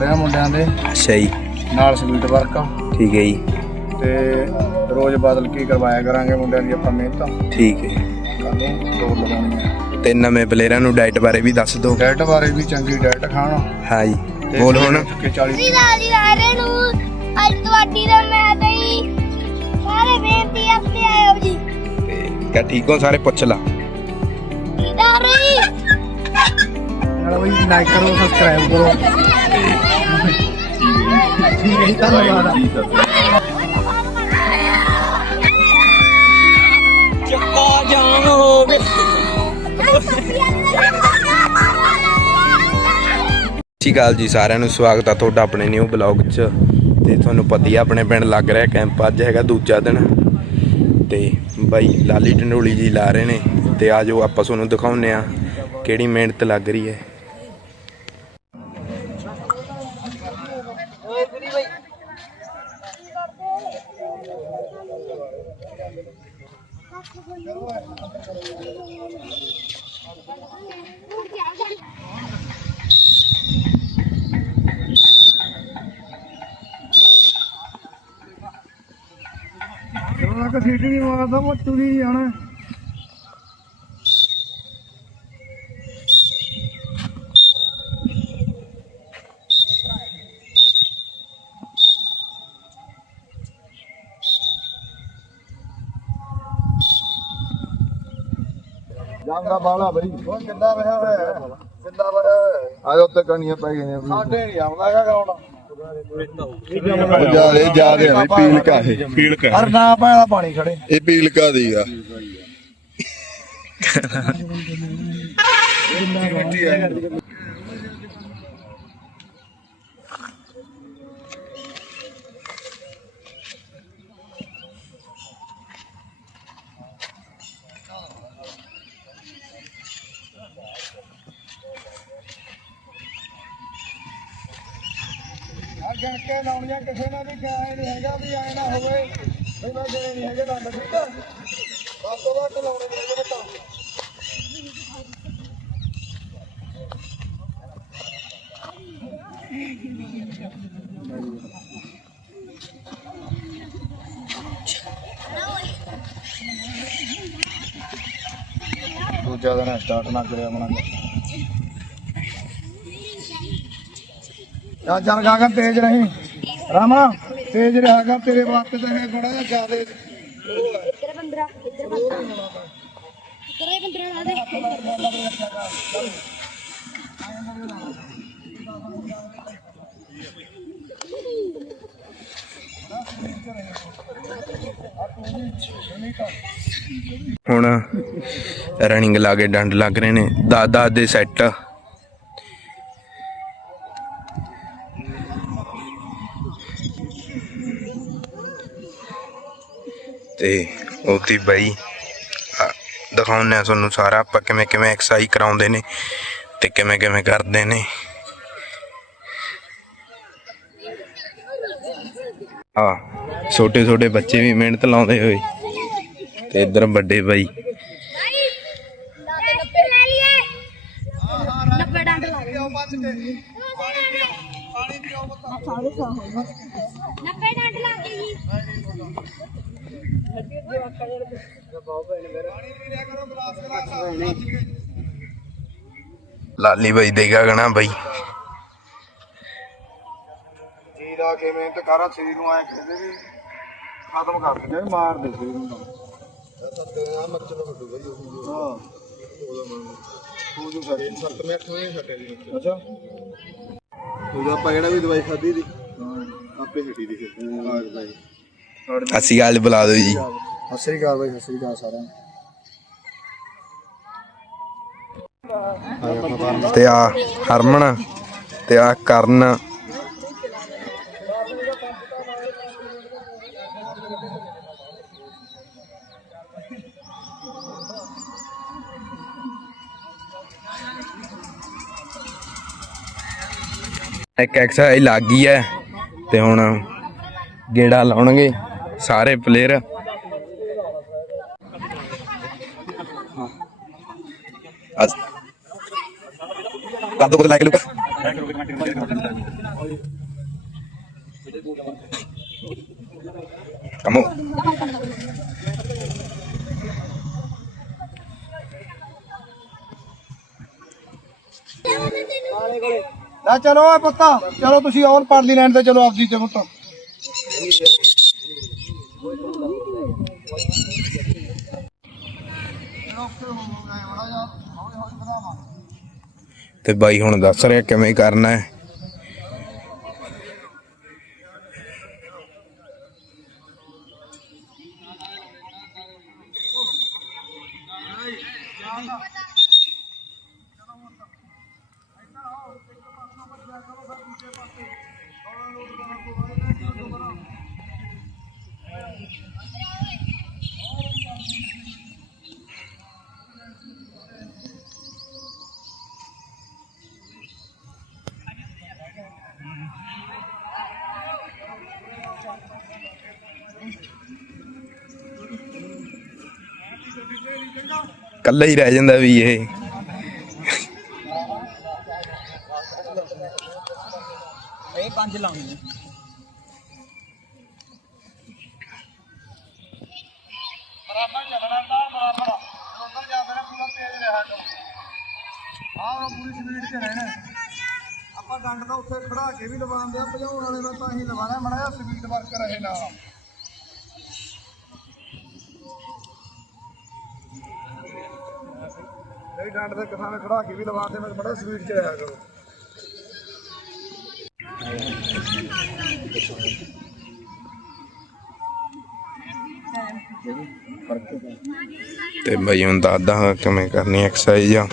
ਸਾਰਿਆਂ ਮੁੰਡਿਆਂ ਦੇ। ਅੱਛਾ ਜੀ। ਨਾਲ ਸਵੀਟ ਵਰਕ ਠੀਕ ਹੈ ਜੀ। ਤੇ ਰੋਜ਼ ਬਦਲ ਕੇ ਕਰਵਾਇਆ ਕਰਾਂਗੇ ਮੁੰਡਿਆਂ ਦੀ ਆਪਾਂ ਮਿਹਨਤ? ਠੀਕ ਹੈ। ਕੱਲ ਨੂੰ ਦੌੜ ਲਗਾਉਣੀ ਹੈ। ਤੇ ਨਵੇਂ ਪਲੇਅਰਾਂ ਨੂੰ ਡਾਈਟ ਬਾਰੇ ਵੀ ਦੱਸ ਦਿਓ। ਡਾਈਟ ਬਾਰੇ ਵੀ ਚੰਗੀ ਡਾਈਟ ਖਾਣ। ਹਾਂ ਜੀ। ਬੋਲ ਹੁਣ। ਕਿ 40 ਜੀ ਲਾਲੀ ਲਾਰੇ ਨੂੰ ਅੱਜ ਤੁਹਾਡੀ ਦਾ ਮੈਚ ਹੈ ਜੀ ਸਾਰੇ ਬੇਨਤੀ ਆਪੇ ਆਇਓ ਜੀ। ਤੇ ਕਿਆ ਠੀਕ ਹੋ ਸਾਰੇ ਪੁੱਛ ਲਾ। ਇਦਾਰੇ ਨਾਲ ਬਈ ਲਾਈਕ ਕਰੋ ਸਬਸਕ੍ਰਾਈਬ ਕਰੋ। ਠੀਕ ਹੈ ਜੀ, ਧੰਨਵਾਦ। ਸਤਿ ਸ਼੍ਰੀ ਅਕਾਲ। ਜੀ ਸਾਰਿਆਂ ਨੂੰ ਸਵਾਗਤ ਆ ਤੁਹਾਡਾ ਆਪਣੇ ਨਿਊ ਬਲੌਗ 'ਚ। ਤੇ ਤੁਹਾਨੂੰ ਪਤਾ ਹੀ ਆ ਆਪਣੇ ਪਿੰਡ ਲੱਗ ਰਿਹਾ ਕੈਂਪ ਅੱਜ ਹੈਗਾ ਦੂਜਾ ਦਿਨ। ਤੇ ਬਾਈ ਲਾਲੀ ਢੰਡੋਲੀ ਜੀ ਲਾ ਰਹੇ ਨੇ। ਤੇ ਆਜੋ ਆਪਾਂ ਤੁਹਾਨੂੰ ਦਿਖਾਉਂਦੇ ਆ ਕਿਹੜੀ ਮਿਹਨਤ ਲੱਗ ਰਹੀ ਹੈ ਉਹਨਾਂ ਕਾ ਸੀਟੀ ਵੀ ਮਾਰਦਾ ਮੱਟੂ ਦੀ ਜਾਣਾ। ਜਾਂਦਾ ਬਾਲਾ ਬਈ। ਉਹ ਕਿੰਦਾ ਵਹਿਆ ਹੋਇਆ ਹੋਇਆ ਆਜੋ ਤੇ ਕਣੀਆਂ ਪੈ ਗਈਆਂ। ਸਾਡੇ ਨਹੀਂ ਆਉਂਦਾ ਹੈਗਾ ਕਰਾਉਣਾ ਜਿਆਦੇ ਜਿਆਦੇ ਆ ਪੀਲਕਾ ਇਹ ਪੀਲਕਾ ਹਰ ਨਾ ਪੈਣਾ ਪਾਣੀ ਖੜੇ। ਇਹ ਪੀਲਕਾ ਦੀ ਆ? ਆ ਕਿਸੇ ਨਾਲ ਵੀ ਕਿਹਾ ਨਹੀਂ ਹੈਗਾ ਵੀ ਐ ਨਾ ਹੋਵੇ ਵੀ ਮੈਂ ਜਿਹੜੇ ਨਹੀਂ ਹੈਗੇ ਦੰਦ ਠੀਕ ਆ। ਬਸ ਤੋਂ ਬਾਅਦ ਲਾਉਣੇ ਚਾਹੀਦੇ ਬਤਾ ਦੂਜਾ ਦਿਨ ਸਟਾਰਟ ਨਾ ਕਰਿਆ ਮਨਾ ਯਾ ਜਨ ਗਾਗਾ ਤੇਜ ਨਹੀਂ ਰਾਮਾ ਤੇਜ ਰਹਾਗਾ ਤੇਰੇ ਵਾਸਤੇ ਤਾਂ ਇਹ ਬੜਾ ਜਿਹਾ ਜ਼ਿਆਦੇ ਇੱਧਰ ਲਾ ਦੇ। ਹੁਣ ਰਨਿੰਗ ਲਾ ਕੇ ਡੰਡ ਲੱਗ ਰਹੇ ਨੇ। ਦਾਦਾ ਦੇ ਸੈੱਟ ਤੇ ਉਹਦੀ ਬਾਈ ਦਿਖਾਉਂਦੇ ਆ ਤੁਹਾਨੂੰ ਸਾਰਾ, ਆਪਾਂ ਕਿਵੇਂ ਕਿਵੇਂ ਐਕਸਰਸਾਈਜ਼ ਕਰਾਉਂਦੇ ਨੇ ਤੇ ਕਿਵੇਂ ਕਿਵੇਂ ਕਰਦੇ ਨੇ। ਆ, ਛੋਟੇ ਛੋਟੇ ਬੱਚੇ ਵੀ ਮਿਹਨਤ ਲਾਉਂਦੇ ਹੋਏ ਤੇ ਇੱਧਰ ਵੱਡੇ ਬਾਈ। ਨੱਬੇ ਲੈ ਲਈਏ ਨੱਬੇ ਡੰਡ ਲਾ ਦੇ ਡੰਡ ਲਾ ਦੇ ਜੀ। ਲਾਲੀ ਬਾਈ ਦੇਗਾ ਗਣਾ ਬਾਈ। ਜੀ ਦਾ ਕੇ ਮਿਹਨਤ ਕਰਾ ਸਰੀਰ ਨੂੰ ਐ ਕਹਿੰਦੇ ਵੀ ਖਤਮ ਕਰ ਦਿੰਦੇ ਮਾਰ ਦੇ ਸਰੀਰ ਨੂੰ। ਹਾਂ ਉਹ ਜੋ ਸਾਡੇ ਸੱਤ ਮੈਂ ਅੱਠ ਵਜੇ ਛੱਟੇ ਦੀ ਅੱਛਾ। ਉਹਦਾ ਆਪਾਂ ਕਿਹੜਾ ਵੀ ਦਵਾਈ ਖਾਦੀ ਦੀ। ਆਪੇ ਹਟੀ ਦੀ ਫਿਰ। ਹਾਂ ਬਾਈ ਅਸੀਂ ਗੱਲ ਬੁਲਾ ਦਿਓ ਜੀ। ਸਤਿ ਸ੍ਰੀ ਅਕਾਲ ਬਾਈ ਸਤਿ ਸ੍ਰੀ ਅਕਾਲ ਸਾਰਿਆਂ ਨੂੰ। ਤੇ ਆ ਹਰਮਨ ਤੇ ਆ ਕਰਨ। ਇੱਕ ਐਕਸਰਸਾਈਜ਼ ਲੱਗ ਗਈ ਹੈ ਤੇ ਹੁਣ ਗੇੜਾ ਲਾਉਣਗੇ। ਸਾਰੇ ਪਲੇਅਰ ਅੱਜ। ਕੱਦ ਕੋਲ ਲਾਇਕ ਲੁਕ ਕਮੋ ਲੈ ਚਲੋ ਓਏ ਪੁੱਤਾ ਚਲੋ ਤੁਸੀਂ ਔਰ ਪਰਲੀ ਲਾਈਨ ਤੇ ਚਲੋ ਆਪਦੀ ਤੇ। ਪੁੱਤ ਤੇ ਬਾਈ ਹੁਣ ਦੱਸ ਰਿਹਾ ਕਿਵੇਂ ਕਰਨਾ ਹੈ। ਕੱਲਾ ਹੀ ਰਹਿ ਜਾਂਦਾ ਵੀ ਇਹ। ਬਰਾਬਰ ਚੱਲਣਾ ਤਾਂ ਬਰਾਬਰ। ਉਧਰ ਜਾਂਦੇ ਨੇ ਪੂਰਾ ਤੇਜ਼ ਰਿਹਾ ਕਰੋ ਆਹ ਪੂਰੀ ਸਪੀਡ 'ਚ ਰਹਿਣਾ। ਆਪਾਂ ਡੰਡ ਤਾਂ ਉੱਥੇ ਖੜਾ ਕੇ ਵੀ ਲਵਾਉਂਦੇ ਆ ਭਜਾਉਣ ਵਾਲੇ ਦਾ ਤਾਂ ਹੀ ਲਵਾਣਾ ਮੜਾ ਸਪੀਡ ਵਰਕ ਰਹੇ ਨਾਲ। ਇਹ ਡੰਡ ਤੇ ਕਿਸਾਨ ਖੜਾ ਕੇ ਵੀ ਲਵਾਉਂਦੇ ਮੈਂ ਬੜਾ ਸਪੀਡ 'ਚ ਰਿਹਾ ਕਰੋ। ਤੇ ਬਾਈ ਹੁਣ ਦੱਸਦਾ ਕਿਵੇਂ ਕਰਨੀ ਐਕਸਰਸਾਈਜ਼ ਆ।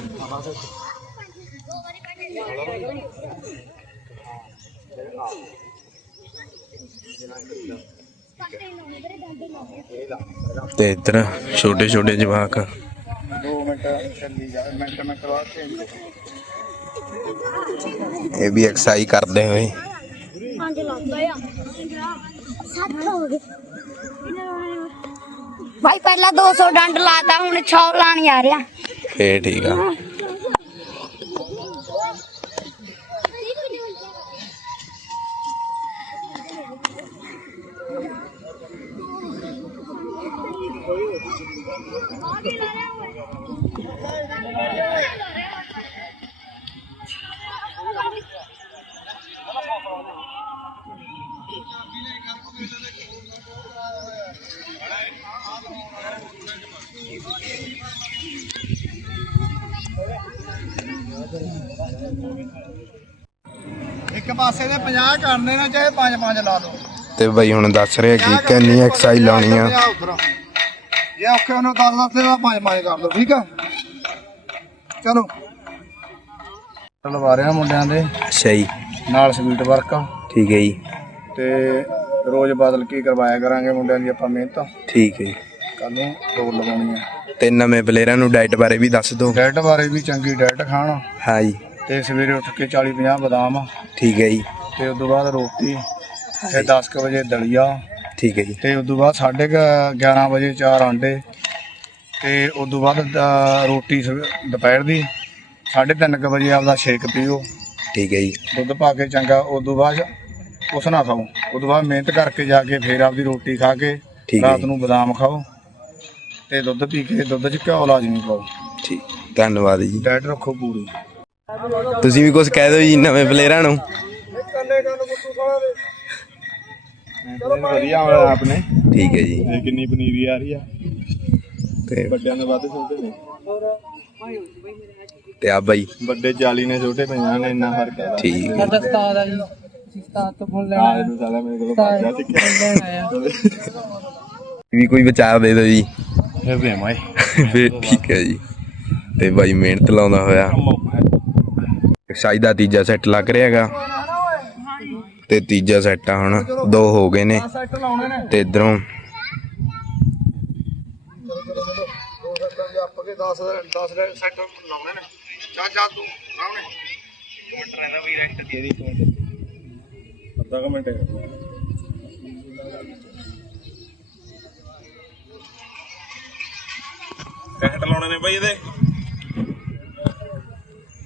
ਤੇ ਇੱਧਰ ਛੋਟੇ ਛੋਟੇ ਜਵਾਕ ਇਹ ਵੀ ਐਕਸਰਸਾਈਜ਼ ਕਰਦੇ ਹੋਏ। ਪੰਜ ਲੱਗਦਾ ਆ। ਸੱਤ ਹੋ ਗਏ। ਭਾਈ ਪਹਿਲਾਂ 200 ਡੰਡ ਲਾਤਾ ਹੁਣ 6 ਲਾਣ ਆ ਰਿਹਾ। ਫੇਰ ਠੀਕ ਆ। ਇੱਕ ਪਾਸੇ ਦੇ 50 ਕਰਨੇ ਨਾ ਚਾਹੇ 5 5 ਲਾ ਲਓ। ਤੇ ਬਾਈ ਹੁਣ ਦੱਸ ਰਿਹਾ ਕਿ ਕਿੰਨੀ ਐਕਸਰਸਾਈਜ਼ ਲਾਉਣੀ ਆ। ਜੇ ਔਖੇ ਉਹਨੂੰ 10 10 ਦਾ 5 5 ਕਰ ਲਓ ਠੀਕ ਆ? ਚਲੋ। ਲਵਾ ਰਿਹਾ ਮੁੰਡਿਆਂ ਦੇ। ਅੱਛਾ ਜੀ। ਨਾਲ ਸਪੀਡ ਵਰਕ ਠੀਕ ਹੈ ਜੀ। ਤੇ ਰੋਜ਼ ਬਦਲ ਕੇ ਕਰਵਾਇਆ ਕਰਾਂਗੇ ਮੁੰਡਿਆਂ ਦੀ ਆਪਾਂ ਮਿਹਨਤ? ਠੀਕ ਹੈ ਜੀ। ਕੱਲ ਨੂੰ ਦੌੜ ਲਗਾਉਣੀ ਆ। ਤੇ ਨਵੇਂ ਪਲੇਅਰਾਂ ਨੂੰ ਡਾਈਟ ਬਾਰੇ ਵੀ ਦੱਸ ਦਿਓ। ਡਾਇਟ ਬਾਰੇ ਵੀ ਚੰਗੀ ਡਾਇਟ ਖਾਣ। ਹਾਂ ਜੀ। ਤੇ ਸਵੇਰੇ ਉੱਠ ਕੇ 40 50 ਬਦਾਮ। ਠੀਕ ਹੈ ਜੀ। ਤੇ ਉਸ ਤੋਂ ਬਾਅਦ ਰੋਟੀ। ਤੇ 10 ਕੁ ਵਜੇ ਦਲੀਆ। ਠੀਕ ਹੈ ਜੀ। ਤੇ ਉਸ ਤੋਂ ਬਾਅਦ 11:30 ਵਜੇ ਚਾਰ ਆਂਡੇ। ਤੇ ਉਸ ਤੋਂ ਬਾਅਦ ਰੋਟੀ ਦੁਪਹਿਰ ਦੀ। 3:30 ਕੁ ਵਜੇ ਆਪਦਾ ਸ਼ੇਕ ਪੀਓ। ਠੀਕ ਹੈ ਜੀ। ਦੁੱਧ ਪਾ ਕੇ ਚੰਗਾ ਉਸ ਤੋਂ ਬਾਅਦ ਕੁਛ ਨਾ ਖਾਓ। ਉਸ ਤੋਂ ਬਾਅਦ ਮਿਹਨਤ ਕਰਕੇ ਜਾ ਕੇ ਫੇਰ ਆਪਦੀ ਰੋਟੀ ਖਾ ਕੇ ਰਾਤ। ਨੂੰ ਬਦਾਮ ਖਾਓ। ਤੇ ਦੁੱਧ ਪੀ ਕੇ ਦੁੱਧ 'ਚ ਘਿਓ ਲਾਜ਼ਮੀ ਪਾਓ। ਠੀਕ ਧੰਨਵਾਦ ਜੀ। ਡਾਇਟ ਰੱਖੋ ਪੂਰੀ। ਤੁਸੀਂ ਵੀ ਕੁਝ ਕਹਿ ਦਿਓ ਜੀ ਨਵੇਂ ਪਲੇਅਰਾਂ ਨੂੰ। ਕੰਨੇ ਕੰਨ ਮੁੱਤੂ ਸਾਲਾ ਦੇ ਵਧੀਆ ਹੋਇਆ ਆਪਣੇ ਠੀਕ ਹੈ ਜੀ। ਇਹ ਕਿੰਨੀ ਪਨੀਰੀ ਆ ਰਹੀ ਆ। ਤੇ ਵੱਡਿਆਂ ਦੇ ਵੱਧ ਛੋਟੇ ਨੇ। ਤੇ ਆ ਬਾਈ। ਵੱਡੇ 40 ਨੇ ਛੋਟੇ 50 ਨੇ ਇੰਨਾ ਫ਼ਰਕ ਹੈ। ਠੀਕ। ਹੈ ਉਸਤਾਦ ਆ ਜੀ। ਉਸਤਾਦ ਤੋਂ ਫੁੱਲ ਆ ਇਹਨੂੰ ਸਾਲਾ ਮੇਰੇ ਕੋਲ ਭਾਜਾ ਸਿੱਖਿਆ ਲੈਣ ਵੀ ਕੋਈ ਬਚਾ ਦੇ ਦਿਓ ਜੀ। ਇਹ ਵੇ ਮਾਈ। ਫੇਰ ਠੀਕ ਹੈ ਜੀ। ਤੇ ਬਾਈ ਮਿਹਨਤ ਲਾਉਂਦਾ ਹੋਇਆ। ਐਕਸਰਸਾਈਜ਼ ਦਾ ਤੀਜਾ ਸੈੱਟ ਲੱਗ ਰਿਹਾ ਹੈਗਾ। ਤੇ ਤੀਜਾ ਸੈੱਟ ਆ ਹੁਣ ਦੋ ਹੋ ਗਏ ਨੇ। ਤੇ ਇਧਰੋਂ ਦੋ ਸੈੱਟਾਂ ਦੇ ਆਪਕੇ 10 10 ਸੈੱਟ ਲਾਉਣੇ ਨੇ ਚਾ ਚਾ ਤੂੰ ਲਾਉਣੇ ਅੱਧਾ ਕੁ ਮਿੰਟ ਕਹਿਟ ਲਾਉਣੇ ਨੇ ਬਾਈ ਇਹਦੇ।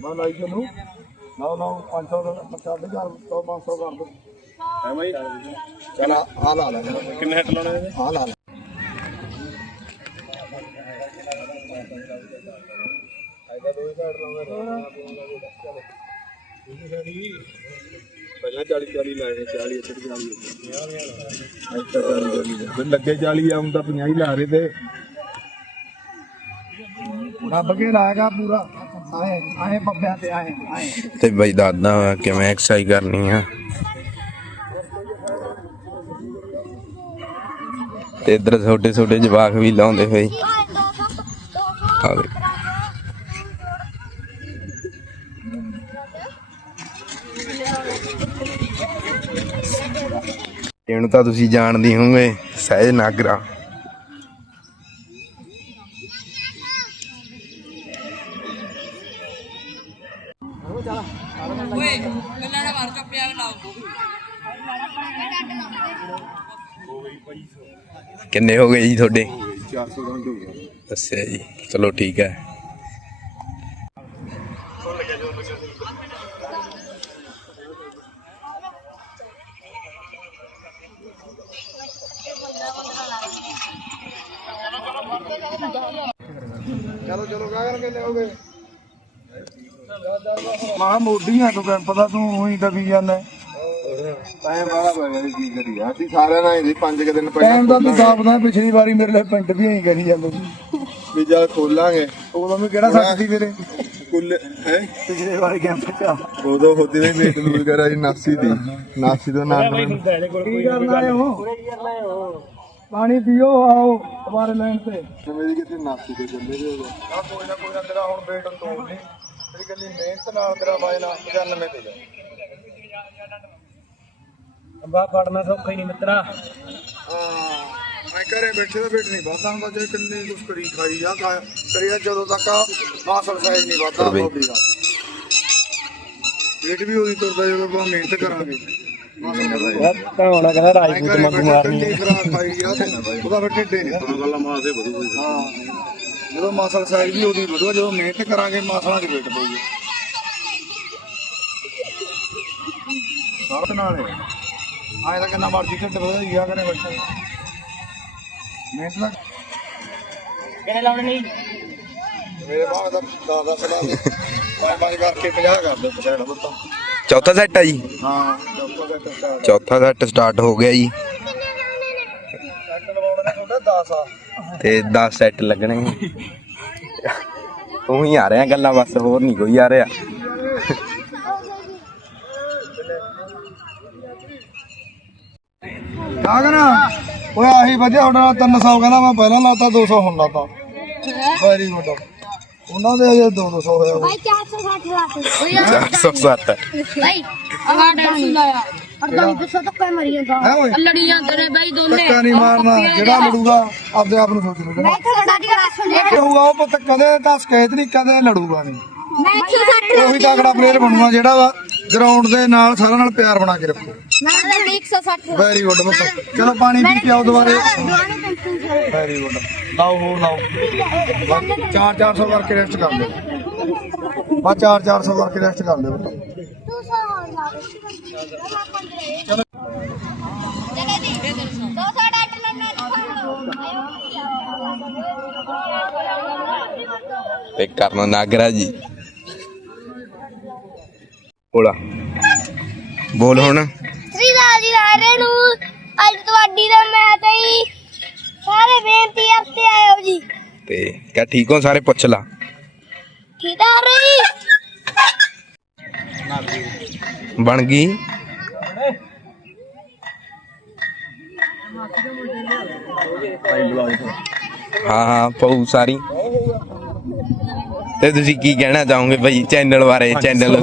ਮੈਂ ਲਾਈ ਤੁਹਾਨੂੰ। ਲਓ ਲਓ 500 ਦਾ 50 ਹਜ਼ਾਰ 500 ਕਰ ਦੋ ਹੈ ਬਾਈ? ਚਲ ਆ ਲਾ ਲੈ। ਕਿੰਨੇ ਹਿੱਟ ਲਾਉਣੇ ਇਹਦੇ? ਆ ਲਾ ਲੈ। ਪਹਿਲਾਂ 40 40 ਲਾਏ 40 ਇੱਥੇ 40 ਫਿਰ ਲੱਗੇ 40 ਆਉਂ ਤਾਂ 50 ਹੀ ਲਾ ਰਹੇ ਤੇ। ਰੱਬ ਕੇ ਲਾਏਗਾ ਪੂਰਾ। ਆਏ ਆਏ ਬੱਬਿਆਂ ਤੇ, ਆਏ ਆਏ। ਤੇ ਬਾਈ ਦਾਦਾ, ਕਿਵੇਂ ਐਕਸਰਸਾਈਜ਼ ਕਰਨੀ ਆ? ਤੇ ਇਧਰ ਛੋਟੇ ਛੋਟੇ ਜਵਾਕ ਵੀ ਲਾਉਂਦੇ ਹੋਏ। ਆ ਇਹਨੂੰ ਤਾਂ ਤੁਸੀਂ ਜਾਣਦੇ ਹੋਵੋਗੇ, ਸਹਿਜ ਨਾਗਰਾ। ਕਿੰਨੇ ਹੋ ਗਏ ਜੀ ਤੁਹਾਡੇ? 400 ਰੁਪਏ ਹੋ ਗਿਆ। ਅੱਛਾ ਜੀ ਚਲੋ ਠੀਕ ਹੈ। ਚਲੋ ਚਲੋ ਕੇ ਲਿਆਓਗੇ ਮਾ ਮੋਢੀਆਂ ਤੋਂ ਦਾ ਤੂੰ ਉਹੀ ਦਬੀ ਜਾਂਦਾ ਟਾਈਮ ਬਾਲਾ ਪੈ ਗਿਆ ਕੀ ਕਰੀ ਅਸੀਂ ਸਾਰਿਆਂ ਨਾਲ ਹੀ ਪੰਜ ਕੁ ਦਿਨ ਟਾਈਮ ਦਾ ਤੂੰ ਖੋਲਾਂਗੇ। ਦਾਬਦਾ ਪਿਛਲੀ ਵਾਰੀ ਮੇਰੇ ਲਈ ਪਿੰਡ ਵੀ ਐਂ ਕਰੀ ਜਾਂਦਾ ਸੀ। ਵੀ ਜਦ ਖੋਲਾਂਗੇ। ਉਦੋਂ ਵੀ ਕਿਹੜਾ ਸੱਟ ਸੀ ਮੇਰੇ ਕੁੱਲ ਹੈ? ਪਿਛਲੇ ਵਾਰੀ ਕੈਂਪ ਚ ਉਦੋਂ ਹੋਦੀ ਵੀ ਮੇਟ ਨੂੰ ਵਗੈਰਾ ਜੀ ਨਾਸੀ ਦੀ। ਨਾਸੀ ਤੋਂ ਨਾਲ ਕੀ ਕਰਨਾ ਹੈ? ਉਹ ਪਾਣੀ ਪੀਓ ਆਓ ਦੁਬਾਰੇ ਲੈਣ ਤੇ। ਮੇਰੀ ਕਿਤੇ ਨਾਸੀ ਤੇ ਚੱਲੇ ਦੇ ਉਦੋਂ? ਆ ਕੋਈ ਨਾ ਕੋਈ ਨਾ ਤੇਰਾ ਹੁਣ ਵੇਟ ਤੋੜ ਨਹੀਂ ਤੇਰੀ ਕੱਲੀ ਮਿਹਨਤ ਨਾਲ ਤੇਰਾ ਵਾਇਨਾ 95 ਤੇ ਜਾ। ਅੰਬਾ ਫੜਨਾ ਸੌਖਾ ਹੀ ਨਹੀਂ ਮਿੱਤਰਾ। ਮੈਂ ਘਰੇ ਬੈਠੇ ਦਾ ਵੇਟ ਨਹੀਂ ਵਾਦਾ ਹੁੰਦਾ ਜੇ ਕਿੰਨੀ ਕੁਛ ਕਰੀ ਖਾਈ ਜਾ ਖਾ ਕਰੀਆ ਜਦੋਂ ਤੱਕ ਮਾਸਲ ਸਾਈਜ਼ ਨਹੀਂ ਵਾਦਾ ਬਈ। ਬੋਡੀ ਦਾ। ਵੇਟ ਵੀ ਉਹਦੀ ਤੁਰਦਾ ਜਦੋਂ ਆਪਾਂ ਮਿਹਨਤ ਕਰਾਂਗੇ। ਤਾਂ ਹੋਣਾ ਕਹਿੰਦਾ ਮੈਂ ਘਰੇ ਬੈਠੇ ਕਿੰਨੀ ਖਰਾਬ ਖਾਈ ਜਾ ਉਹਦਾ ਫਿਰ ਢਿੱਡੇ ਨਹੀਂ ਗੱਲਾਂ ਮਾਰਦੇ ਵਧੂ ਹਾਂ ਜਦੋਂ ਮਾਸਲ ਸਾਈਜ਼ ਵੀ ਉਹਦੀ ਵਧੂਗਾ ਜਦੋਂ ਮਿਹਨਤ ਕਰਾਂਗੇ ਮਾਸਲਾਂ 'ਚ ਵੇਟ ਪਊਗਾ। ਸਰਤ ਨਾਲ ਹੈ। ਆਏ ਤਾਂ ਕਿੰਨਾ ਮਰਜ਼ੀ ਢਿੱਡ ਵਧਾ ਗਿਆ ਕਰੇ ਬੱਚਾ ਮਿਹਨਤ ਕਿਹਨੇ ਲਾਉਣੇ ਨਹੀਂ ਮੇਰੇ ਬਾਅਦ ਦਾ 10 10 ਲਾ ਦੇ ਪੰਜ ਪੰਜ ਕਰਕੇ 50 ਕਰ ਦੇ ਪਛਾੜ ਬੁੱਤਾ ਚੌਥਾ ਸੈੱਟ ਆ ਜੀ। ਹਾਂ ਚੌਥਾ ਸੈੱਟ ਸਟਾਰਟ ਹੋ ਗਿਆ। ਜੀ। ਸੈੱਟ ਲਵਾਉਣੇ ਨੇ ਤੁਹਾਡਾ 10 ਆ। ਤੇ 10 ਸੈੱਟ ਲੱਗਣੇ। ਤੂੰ ਹੀ ਆ ਰਿਹਾ ਗੱਲਾਂ ਬਸ ਹੋਰ ਨਹੀਂ ਕੋਈ ਆ ਰਿਹਾ। ਕਾਗਨਾ ਓਏ ਆਹੀ ਵਧੀਆ ਤੁਹਾਡਾ 300 ਕਹਿੰਦਾ ਮੈਂ ਪਹਿਲਾਂ ਲਾਤਾ 200 ਹੁਣ ਲਾਤਾ। ਵੈਰੀ ਗੁੱਡ ਉਹਨਾਂ ਦੇ ਅਜੇ 200 ਹੋਇਆ ਹੋਇਆ। ਭਾਈ 460 ਲਾ ਕੇ 407 ਭਾਈ ਆਹ ਡੈਂਸ ਲਾਇਆ ਅਰਦਾਂ ਗੁੱਸਾ ਤਾਂ ਕੋਈ ਮਰੀ ਜਾਂਦਾ। ਹੈ ਓਏ? ਲੜੀ ਜਾਂਦੇ ਨੇ ਭਾਈ ਦੋਨੇ। ਧੱਕਾ ਨਹੀਂ ਮਾਰਨਾ ਜਿਹੜਾ ਲੜੂਗਾ ਆਪਦੇ ਆਪ ਨੂੰ ਸੋਚ ਲੂਗਾ ਮੈਂ 160 ਕਰਾ ਸੁਣਿਆ ਇਹ ਹੋਊਗਾ ਉਹ ਪੁੱਤ ਕਦੇ ਤਾਂ ਸ਼ਿਕਾਇਤ ਨਹੀਂ ਕਦੇ ਲੜੂਗਾ ਨਹੀਂ। ਮੈਂ 160 ਉਹੀ ਤਗੜਾ ਪਲੇਅਰ ਬਣੂਗਾ ਜਿਹੜਾ ਵਾ ਗਰਾਊਂਡ ਦੇ ਨਾਲ ਸਾਰਿਆਂ ਨਾਲ ਪਿਆਰ ਬਣਾ ਕੇ ਰੱਖੋ। ਮੈਂ ਤਾਂ 160 ਵੈਰੀ ਗੁੱਡ ਪੁੱਤ ਚਲੋ ਪਾਣੀ ਪੀ ਕੇ ਆਓ ਦੁਬਾਰੇ। ਵੈਰੀ ਗੁੱਡ ਲਾਓ ਹੋ ਲਾਓ 4 400 ਕਰਕੇ ਰੈਸਟ ਕਰ ਲਿਓ। ਬਾ 4 400 ਕਰਕੇ ਰੈਸਟ ਕਰ ਲਿਓ ਪੁੱਤ ਤੂੰ ਸੌ ਲਾ ਦੇ ਚਲੋ ਚਲੇ ਦੀ 260 ਲੈਣਾ ਤੇ ਕਰਨ ਨਾਗਰਾ ਜੀ। ਬੋਲਾ। ਬੋਲ ਹੁਣ। ਸ੍ਰੀ ਰਾਜੀ ਸਾਰੇ ਨੂੰ। ਅੱਜ ਤੁਹਾਡੀ ਦਾ ਹੈ ਜੀ ਸਾਰੇ ਬੇਨਤੀ ਆਪਤੇ ਆਇਓ ਜੀ। ਤੇ ਕਿਆ ਠੀਕ ਹੋ ਸਾਰੇ? ਪੁੱਛ ਲਾ। ਠੀਕ ਆ ਰਹੀ ਬਣ ਗਈ। ਹਾਂ ਹਾਂ ਪਊ ਸਾਰੀ। ਤੇ ਤੁਸੀਂ ਕੀ ਕਹਿਣਾ ਚਾਹੋਗੇ ਭਾਈ ਚੈਨਲ ਬਾਰੇ ਚੈਨਲ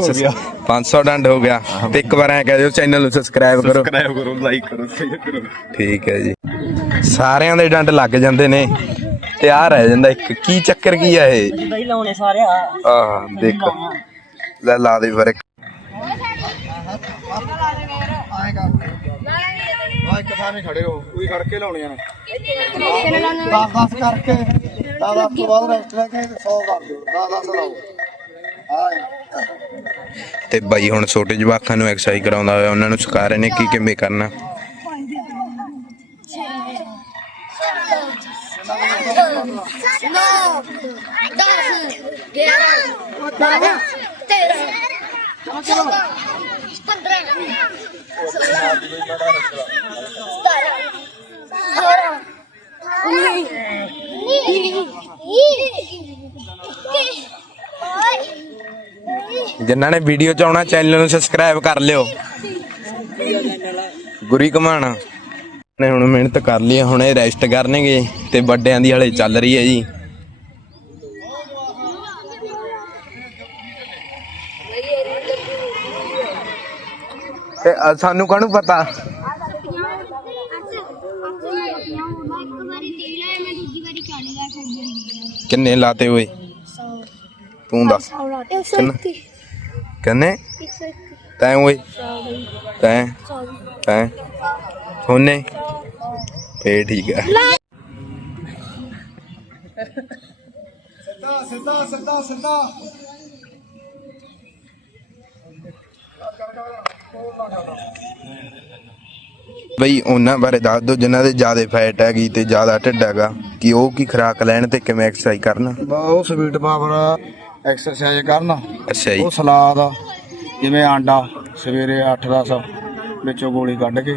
500 ਡੰਡ ਹੋ ਗਿਆ। ਤੇ ਇੱਕ ਵਾਰ ਐ ਕਹਿ ਦਿਓ ਚੈਨਲ ਨੂੰ ਸਬਸਕ੍ਰਾਈਬ ਕਰੋ। ਸਬਸਕ੍ਰਾਈਬ ਕਰੋ ਲਾਈਕ ਕਰੋ ਸ਼ੇਅਰ ਕਰੋ। ਠੀਕ ਹੈ ਜੀ। ਸਾਰਿਆਂ ਦੇ ਡੰਡ ਲੱਗ ਜਾਂਦੇ ਨੇ ਤੇ ਆ ਰਹਿ ਜਾਂਦਾ ਇੱਕ। ਕੀ ਚੱਕਰ ਕੀ ਆ ਇਹ? ਬਈ ਲਾਉਣੇ ਸਾਰੇ ਆ। ਆਹ ਦੇਖੋ। ਲੈ ਲਾ ਦੇ ਫਿਰ ਇੱਕ। ਆਏ ਕਰ ਆ ਇੱਕ ਥਾਂ ਨਹੀਂ ਖੜੇ ਹੋ ਕੋਈ ਖੜ ਕੇ ਲਾਉਣੀਆਂ ਨੇ। 10 10 ਕਰਕੇ 10 10 ਤੋਂ ਬਾਅਦ ਰੈਸਟ ਲੈ ਕੇ 100 ਕਰ ਦਿਓ 10 10 ਲਾਓ। ਤੇ ਬਾਈ ਹੁਣ ਛੋਟੇ ਜਵਾਕਾਂ ਨੂੰ ਐਕਸਰਸਾਈਜ਼ ਕਰਾਉਂਦਾ ਹੋਇਆ ਉਹਨਾਂ ਨੂੰ ਸਿਖਾ ਰਹੇ ਨੇ ਕੀ ਕਿਵੇਂ ਕਰਨਾ ਨੋ 10 11 12 ਜਿਨ੍ਹਾਂ ਨੇ ਵੀਡੀਓ ਚ ਆਉਣਾ ਚੈਨਲ ਨੂੰ ਸਬਸਕ੍ਰਾਈਬ ਕਰ ਲਿਓ। ਗੁਰੀ ਕਮਾਣਾ ਨੇ ਹੁਣ ਮਿਹਨਤ ਕਰ ਲਈ ਹੁਣ ਇਹ ਰੈਸਟ ਕਰਨਗੇ ਤੇ ਵੱਡਿਆਂ ਦੀ ਹਲੇ ਚੱਲ ਰਹੀ ਹੈ ਜੀ। ਤੇ ਸਾਨੂੰ ਕਾਹਨੂੰ ਪਤਾ? ਕਿੰਨੇ ਲਾਤੇ ਓਏ? ਤੂੰ ਦੱਸ। ਕਿੰਨਾ? ਕਿੰਨੇ ਤੈਂ ਓਏ। ਤੈਂ। ਤੈਂ। ਸੋਨੇ ਫੇ ਠੀਕ ਹੈ ਸਿੱਧਾ ਸਿੱਧਾ ਸਿੱਧਾ ਸਿੱਧਾ। ਬਈ ਉਹਨਾਂ ਬਾਰੇ ਦੱਸ ਦਿਓ ਜਿਨ੍ਹਾਂ ਦੇ ਜ਼ਿਆਦਾ ਫੈਟ ਹੈਗੀ ਤੇ ਜ਼ਿਆਦਾ ਢਿੱਡ ਹੈਗਾ ਕਿ ਉਹ ਕੀ ਖੁਰਾਕ ਲੈਣ ਤੇ ਕਿਵੇਂ ਐਕਸਰਸਾਈਜ਼ ਕਰਨ? ਬਹੁਤ ਸਵੀਟ ਪਾਵਰ ਐਕਸਰਸਾਈਜ਼ ਕਰਨ। ਅੱਛਾ ਜੀ। ਉਹ ਸਲਾਦ ਜਿਵੇਂ ਆਂਡਾ ਸਵੇਰੇ 8-10 ਵਿੱਚੋਂ ਗੋਲੀ ਕੱਢ ਕੇ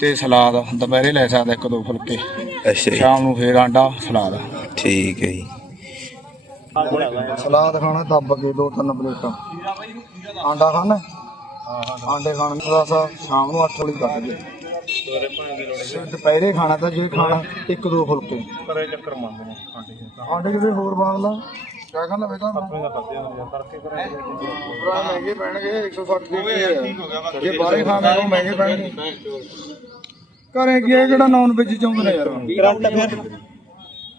ਤੇ ਸਲਾਦ ਦੁਪਹਿਰੇ ਲੈ ਸਕਦਾ ਇੱਕ ਦੋ ਫੁਲਕੇ। ਅੱਛਾ ਜੀ। ਸ਼ਾਮ ਨੂੰ ਫੇਰ ਆਂਡਾ ਸਲਾਦ। ਠੀਕ ਹੈ ਜੀ। ਸਲਾਦ ਖਾਣਾ ਦੱਬ ਕੇ ਦੋ ਤਿੰਨ ਪਲੇਟਾਂ। ਆਂਡਾ ਖਾਣਾ? ਆਂਡੇ ਖਾਣ ਨੂੰ ਬਸ ਸ਼ਾਮ ਨੂੰ 8 ਵਜੇ ਕੱਢ ਕੇ। ਦੁਪਹਿਰੇ ਖਾਣਾ ਤਾਂ ਜੇ ਖਾਣਾ ਇੱਕ ਦੋ ਫੁਲਕੇ। ਪਰ ਇਹ ਚੱਕਰ ਮੰਨਦੇ ਨੇ। ਆਂਡੇ ਜਿਹੜੇ ਹੋਰ ਬਾਗ ਲਾ ਕਿਆ ਕਹਿੰਦਾ ਬੇਟਾ? ਪੂਰਾ ਮਹਿੰਗੇ ਪੈਣਗੇ 160 ਦੇ ਕੇ ਜੇ ਬਾਹਰੇ ਖਾਣਾ ਉਹ ਮਹਿੰਗੇ ਪੈਣਗੇ। ਘਰੇ ਕੀ ਹੈ ਕਿਹੜਾ ਨਾਨ ਵੈਜ ਚਾਹੁੰਦੇ ਨੇ ਯਾਰ?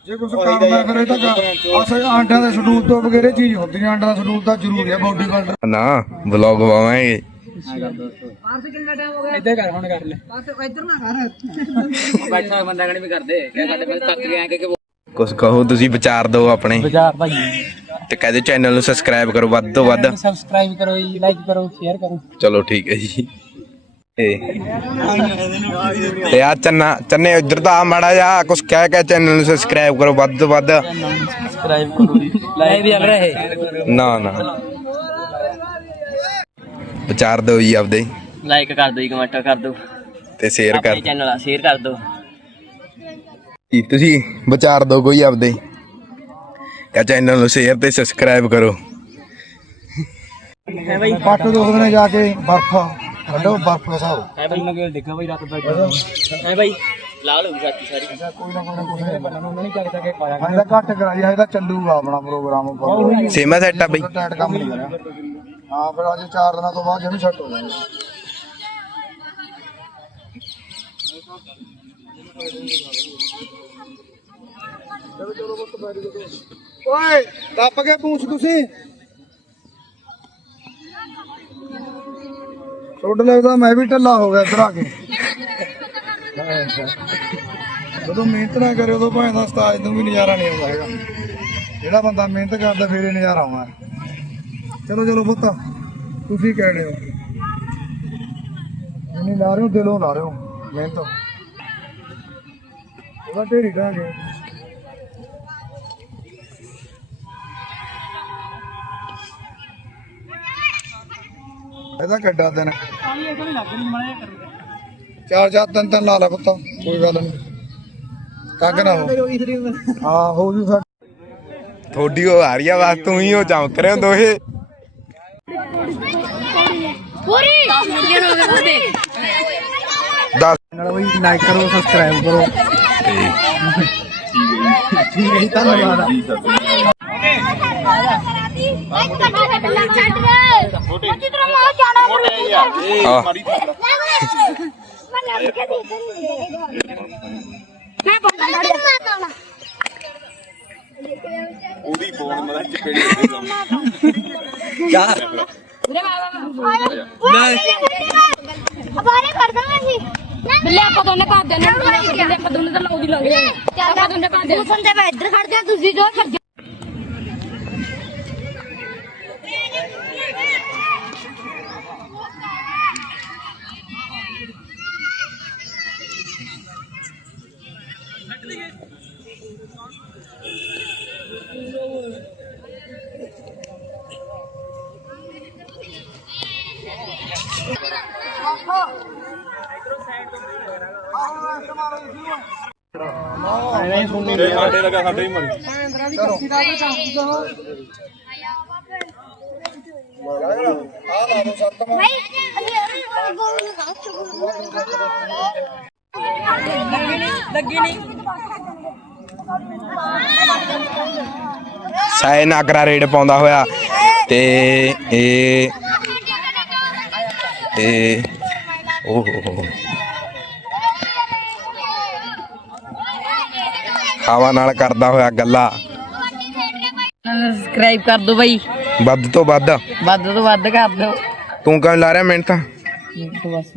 ਜੇ ਕੁਝ ਕਰਨਾ ਕਰੇ ਤਾਂ ਅਸਲ ਆਂਡਿਆਂ ਦੇ ਸ਼ਡੂਲ ਤੋਂ ਇਹ ਚੀਜ਼ ਹੁੰਦੀ ਨਹੀਂ ਆਂਡਿਆਂ ਦਾ ਸ਼ਡੂਲ ਤਾਂ ਜ਼ਰੂਰੀ ਹੈ ਬਾਡੀ ਬਿਲਡਰ ਨਾ ਵਲੌਗ ਪਾਵਾਂਗੇ ਇੱਧਰ ਕਰ ਹੁਣ ਕਰ ਲੈ। ਇੱਧਰ ਨਾ ਕਰ। ਬੈਠਾ ਬੰਦਾ ਕਣੀ ਵੀ ਕਰਦੇ। ਕਿਆ ਸਾਡੇ ਕੋਲ ਤੱਕ ਗਿਆ ਕਿ ਕੁਝ ਕਹੋ ਤੁਸੀਂ ਵਿਚਾਰ ਦਿਓ ਆਪਣੇ। ਬਾਜ਼ਾਰ ਭਾਈ। ਤੇ ਕਹਦੇ ਚੈਨਲ ਨੂੰ ਸਬਸਕ੍ਰਾਈਬ ਕਰੋ ਵੱਧ ਤੋਂ ਵੱਧ। ਸਬਸਕ੍ਰਾਈਬ ਕਰੋ ਜੀ ਲਾਈਕ ਕਰੋ ਸ਼ੇਅਰ ਕਰੋ। ਚਲੋ ਠੀਕ ਹੈ ਜੀ। ਤੇ ਤੇ ਆ ਚੰਨਾ ਚੰਨੇ ਇੱਧਰ ਤਾਂ ਆ ਮਾੜਾ ਜਾ ਕੁਝ ਕਹਿ ਕੇ ਚੈਨਲ ਨੂੰ ਸਬਸਕ੍ਰਾਈਬ ਕਰੋ ਵੱਧ ਤੋਂ ਵੱਧ। ਸਬਸਕ੍ਰਾਈਬ ਕਰੋ ਜੀ ਲਾਈਕ ਵੀ ਚੱਲ ਰਹੇ ਨਾ ਨਾ। ਵਿਚਾਰ ਦਿਓ ਜੀ ਆਪਦੇ। ਲਾਈਕ ਕਰ ਦਿਓ ਜੀ ਕਮੈਂਟ ਕਰ ਦਿਓ। ਤੇ ਸ਼ੇਅਰ ਕਰ ਚੈਨਲ ਆ ਸ਼ੇਅਰ ਕਰ ਦਿਓ। ਜੀ ਤੁਸੀਂ ਵਿਚਾਰ ਦਿਓ ਕੋਈ ਆਪਦੇ। ਕਾ ਚੈਨਲ ਨੂੰ ਸ਼ੇਅਰ ਤੇ ਸਬਸਕ੍ਰਾਈਬ ਕਰੋ। ਪੱਟ ਦੁਖਦੇ ਨੇ ਜਾ ਕੇ ਬਰਫ ਕੱਢੋ ਬਰਫ ਦਾ ਹਿਸਾਬ। ਹੈ ਭਾਈ ਮੈਂ ਦੇਖਾ ਭਾਈ ਰਾਤ ਬੈਠਾ ਹੈ ਭਾਈ ਲਾਲ ਹੋ ਗਈ ਸਾਰੀ ਕੋਈ ਨਾ ਕੋਈ ਨਾ ਉਹਨਾਂ ਨੇ ਚੱਕ ਚੱਕ ਕੇ ਪਾਇਆ ਹਾਂ ਤਾਂ ਘੱਟ ਕਰਾਈ ਹਾਂ ਤਾਂ ਚੱਲੂਗਾ ਆਪਣਾ ਪ੍ਰੋਗਰਾਮ ਸੇਮਾ ਸੈਟ ਆ ਬਈ। ਟਾਈਟ ਕੰਮ ਨਹੀਂ ਕਰਿਆ। ਹਾਂ ਫਿਰ ਅੱਜ 4 ਦਿਨਾਂ ਤੋਂ ਬਾਅਦ ਜਮੀ ਸੈੱਟ ਹੋ ਜਾਣਾ ਓਏ, ਦੱਬ ਕੇ ਪੂਛ ਤੁਸੀਂ। ਛੋੜ ਲੱਗਦਾ ਮੈਂ ਵੀ ਢੱਲਾ ਹੋ ਗਿਆ ਇੱਧਰ ਆ ਕੇ। ਜਦੋਂ ਮਿਹਨਤ ਨਾ ਕਰੇ ਉਦੋਂ ਭਾਵੇਂ ਦਾ ਉਸਤਾਦ ਨੂੰ ਵੀ ਨਜ਼ਾਰਾ ਨਹੀਂ ਆਉਂਦਾ ਹੈਗਾ। ਜਿਹੜਾ ਬੰਦਾ ਮਿਹਨਤ ਕਰਦਾ, ਫੇਰ ਇਹ ਨਜ਼ਾਰਾ ਆਉਂਦਾ ਚਲੋ ਚਲੋ ਪੁੱਤ, ਤੁਸੀਂ ਕਹਿ ਰਹੇ ਹੋ। ਨਹੀਂ ਲਾ ਰਹੇ ਹੋ, ਦਿਲੋਂ ਲਾ ਰਹੇ ਹੋ ਮਿਹਨਤ। ਉਹਦਾ ਢੇਰੀ ਢਾਹ ਇਹਦਾ ਕੱਡਾ ਦਿਨ ਚਾਰ ਚਾਰ ਤਿੰਨ ਤਿੰਨ ਲਾ ਲੈ ਪੁੱਤ ਕੋਈ ਗੱਲ ਨਹੀਂ ਤੱਕ ਨਾ ਹੋ। ਹਾਂ ਹੋ ਜੂ ਸਾ ਥੋੜੀ ਉਹ ਆ ਰਹੀ ਆ ਬਸ ਤੂੰ ਹੀ ਉਹ ਚਮਕ ਰਹੇ ਹੋ ਦੋਹੇ। ਪੂਰੀ। ਮੁਰਗੇ ਹੋ ਗਏ ਪੂਰੇ ਦੱਸ। ਨਾਲ ਬਈ ਲਾਈਕ ਕਰੋ ਸਬਸਕ੍ਰਾਈਬ ਕਰੋ। ਠੀਕ ਹੈ ਧੰਨਵਾਦ। ਇੱਕ ਕੱਟਾ ਕੱਟ ਲਾ ਛੱਡ ਦੇ। ਕੇ ਦੇ ਜਾ ਉਹਦੀ ਫੋਨ ਮਦਾ ਚਪੇੜੀ ਅਬਾਰੇ ਕਰ ਦਾਂਗੇ ਅਸੀਂ। ਬਿੱਲੇ ਆਪਾਂ ਦੋਨੇ ਕਰ ਦੇਣੇ ਬਿੱਲੇ ਆਪਾਂ ਦੋਨੇ ਤਾਂ ਲਾਉਦੀ ਲੱਗ ਰਹੇ ਆਪਾਂ ਦੋਨੇ ਕਰ ਦੇਣੇ ਸੰਦੇ ਮੈਂ ਇੱਧਰ ਖੜਦੇ ਤੁਸੀਂ ਜੋ ਖੜ ਨਹੀਂ ਸਾਡੇ ਲਗਾ ਸਾਡੇ ਹੀ ਮਰ। ਆ ਲਾ ਦੋ ਸੱਤਵਾਂ ਭਾਈ ਅਸੀਂ ਗੋਲ ਲਗਾ ਲੱਗੀ ਨਹੀਂ ਸਾਇ ਨਾਗਰਾ ਰੇਡ ਪਾਉਂਦਾ ਹੋਇਆ ਤੇ ਇਹ ਇਹ ਓਹ ਹੋ ਹੋ। ਹਵਾ ਨਾਲ ਕਰਦਾ ਹੋਇਆ ਗੱਲਾਂ। ਸਬਸਕ੍ਰਾਈਬ ਕਰ ਦਿਓ ਬਾਈ। ਵੱਧ ਤੋਂ ਵੱਧ। ਵੱਧ ਤੋਂ ਵੱਧ ਕਰ ਦਿਓ ਤੂੰ ਕਿਉਂ ਲਾ ਰਿਹਾ ਮਿਹਨਤ ਬਸ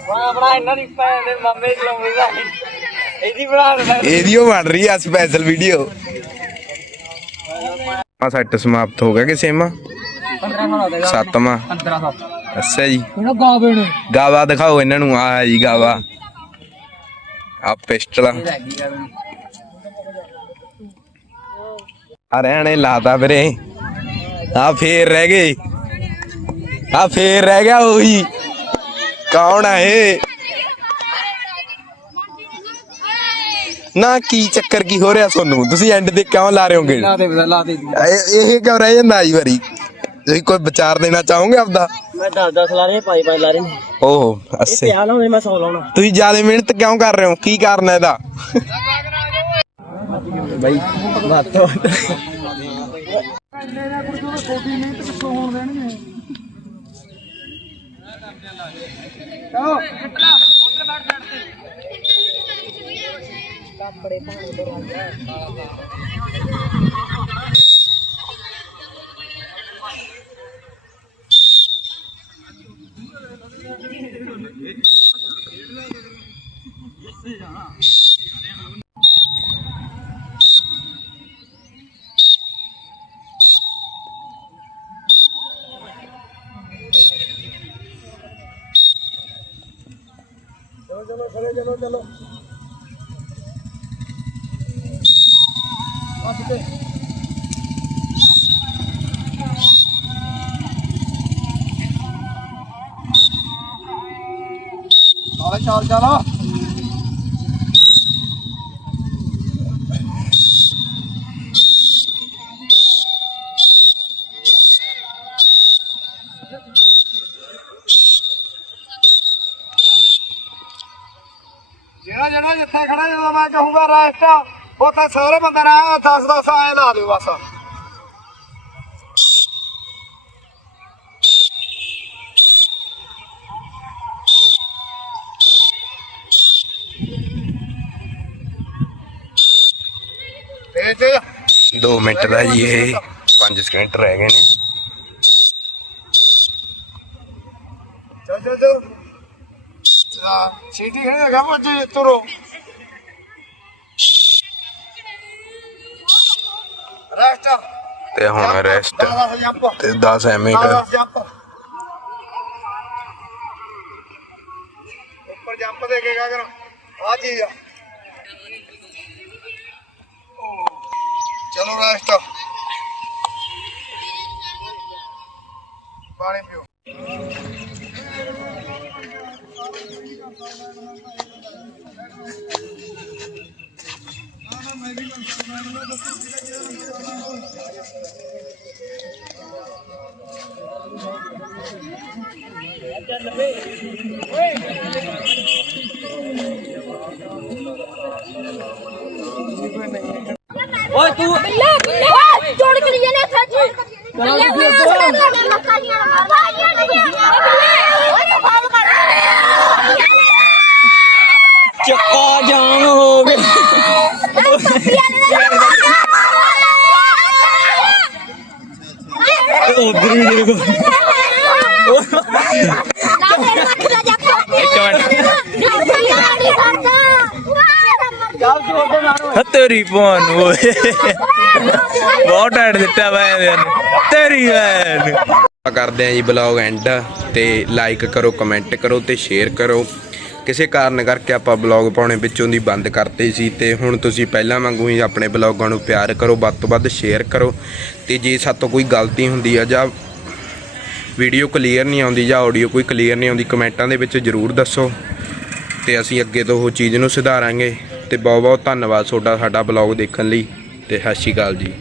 ਬਣਾ ਬਣਾ ਇਹਨਾਂ ਦੀ ਭੈਣ ਦੇ ਮਾਮੇ ਦਾ ਇਹਦੀ ਬਣਾ ਦੇ ਇਹਦੀ ਉਹ ਬਣ ਰਹੀ ਆ ਸਪੈਸ਼ਲ ਵੀਡੀਓ ਆ ਸੈੱਟ ਸਮਾਪਤ ਹੋ ਗਿਆ ਕਿ ਸੇਮਾ 15 ਸਾਲ ਹੋ ਗਏ ਸੱਤਵਾਂ 15 ਸਾਲ। ਅੱਛਾ ਜੀ। ਇਹਨਾਂ ਗਾਵੇ ਨੇ ਗਾਵਾ ਦਿਖਾਓ ਇਹਨਾਂ ਨੂੰ। ਆ ਜੀ ਗਾਵਾ। ਆ ਪਿਸਟਲ ਆ। ਰਹਿਣੇ ਲਾਤਾ ਵੀਰੇ। ਆ ਫੇਰ ਰਹਿ ਗਏ। ਆ ਫੇਰ ਰਹਿ ਗਿਆ ਉਹੀ ਕੌਣ ਆ ਇਹ? ਨਾ ਕੀ ਚੱਕਰ ਕੀ ਹੋ ਰਿਹਾ ਤੁਹਾਨੂੰ? ਤੁਸੀਂ ਐਂਡ ਤੇ ਕਿਉਂ ਲਾ ਰਹੇ ਹੋਗੇ? ਇਹ ਕਿਉਂ ਰਹਿ ਜਾਂਦਾ ਆਈ ਵਾਰੀ? ਤੁਸੀਂ ਕੋਈ ਵਿਚਾਰ ਦੇਣਾ ਚਾਹੋਗੇ ਆਪਦਾ? ਮੈਂ 10 10 ਲਾ ਰਹੇ 5 5 ਲਾ ਰਹੇ ਨੇ ਓਹ ਅੱਛੇ। ਲਾਉਂਦੇ ਮੈਂ 100 ਲਾਉਣਾ। ਤੁਸੀਂ ਜ਼ਿਆਦਾ ਮਿਹਨਤ ਕਿਉਂ ਕਰ ਰਹੇ ਹੋ? ਕੀ ਕਾਰਨ ਹੈ ਇਹਦਾ? ਬਾਈ ਵੱਧ ਤੋਂ ਵੱਧ। ਮਿਹਨਤ ਕਿੱਥੋਂ ਹੋਣ ਦੇਣਗੇ ਚਲੋ ਚਲੋ ਚਲੋ ਖੜੇ ਚਲੋ ਚਾਲਾ ਜਿਹੜਾ ਜਿਹੜਾ ਜਿੱਥੇ ਖੜਾ, ਜਦੋਂ ਮੈਂ ਕਹੂੰਗਾ ਰੈਸਟ ਉੱਥੇ ਸਾਰੇ ਬੰਦੇ ਨੇ 10 10 ਐ ਲਾ ਦਿਓ ਬਸ। ਤੇਜ 2 ਮਿੰਟ ਦਾ ਜੀ ਇਹ। 5 ਸਕਿੰਟ ਰਹਿ ਗਏ ਨੇ। ਚੱਲ ਚੱਲ ਚੱਲ। ਚਾ ਛੇਤੀ ਖੜੇ ਹੈਗਾ ਮੱਝ ਤੁਰੋ। ਰੈਸਟ ਤੇ ਹੁਣ ਰੈਸਟ 10 ਜੰਪ। ਤੇ 10 ਐਵੇਂ 10 ਕਰ। ਉੱਪਰ ਜੰਪ ਦੇ ਕੇ ਕਿਆ ਕਰਾਂ? ਆ ਚੀਜ਼ ਆ। ਚਲੋ ਰੈਸਟ ਪਾਣੀ ਪੀਓ ਓਏ ਤੂੰ ਬੱਲੇ ਬੱਲੇ ਜੋੜ ਕਰੀ ਜਨੇ ਸੱਚ ਬੱਲੇ ਹੋਇਆ ਸੱਚ ਮੱਕਾ ਦੀਆਂ ਮਾਰੀਆਂ ਨਹੀਂ ਬੱਲੇ ਓਏ ਫਾਲ ਕਰ ਚੱਕਾ ਜਾਮ ਹੋ ਗਿਆ ਉਧਰ ਵੀ ਮੇਰੇ ਕੋਲ ਚੱਲ ਤੂੰ ਉਧਰ ਮਾਰੋ ਤੇਰੀ ਭੈਣ ਓਏ। ਬਹੁਤ ਐਡ ਦਿੱਤਾ ਵਾ ਇਹਨੇ ਤੇਰੀ ਭੈਣ। ਕਰਦੇ ਆ ਜੀ ਬਲੌਗ ਐਂਡ ਤੇ ਲਾਈਕ ਕਰੋ ਕਮੈਂਟ ਕਰੋ ਤੇ ਸ਼ੇਅਰ ਕਰੋ। ਕਿਸੇ ਕਾਰਨ ਕਰਕੇ ਆਪਾਂ ਬਲੌਗ ਪਾਉਣੇ ਵਿੱਚੋਂ ਦੀ ਬੰਦ ਕਰਤੇ ਸੀ ਤੇ ਹੁਣ ਤੁਸੀਂ ਪਹਿਲਾਂ ਵਾਂਗੂ ਹੀ ਆਪਣੇ ਬਲੌਗਾਂ ਨੂੰ ਪਿਆਰ ਕਰੋ, ਵੱਧ ਤੋਂ ਵੱਧ ਸ਼ੇਅਰ ਕਰੋ ਤੇ ਜੇ ਸਾਤੋਂ ਕੋਈ ਗਲਤੀ ਹੁੰਦੀ ਆ ਜਾਂ ਵੀਡੀਓ ਕਲੀਅਰ ਨਹੀਂ ਆਉਂਦੀ ਜਾਂ ਆਡੀਓ ਕੋਈ ਕਲੀਅਰ ਨਹੀਂ ਆਉਂਦੀ, ਕਮੈਂਟਾਂ ਦੇ ਵਿੱਚ ਜ਼ਰੂਰ ਦੱਸੋ ਤੇ ਅਸੀਂ ਅੱਗੇ ਤੋਂ ਉਹ ਚੀਜ਼ ਨੂੰ ਸੁਧਾਰਾਂਗੇ ਤੇ ਬਹੁਤ ਬਹੁਤ ਧੰਨਵਾਦ ਤੁਹਾਡਾ ਸਾਡਾ ਬਲੌਗ ਦੇਖਣ ਲਈ ਤੇ ਸਤਿ ਸ਼੍ਰੀ ਅਕਾਲ ਜੀ।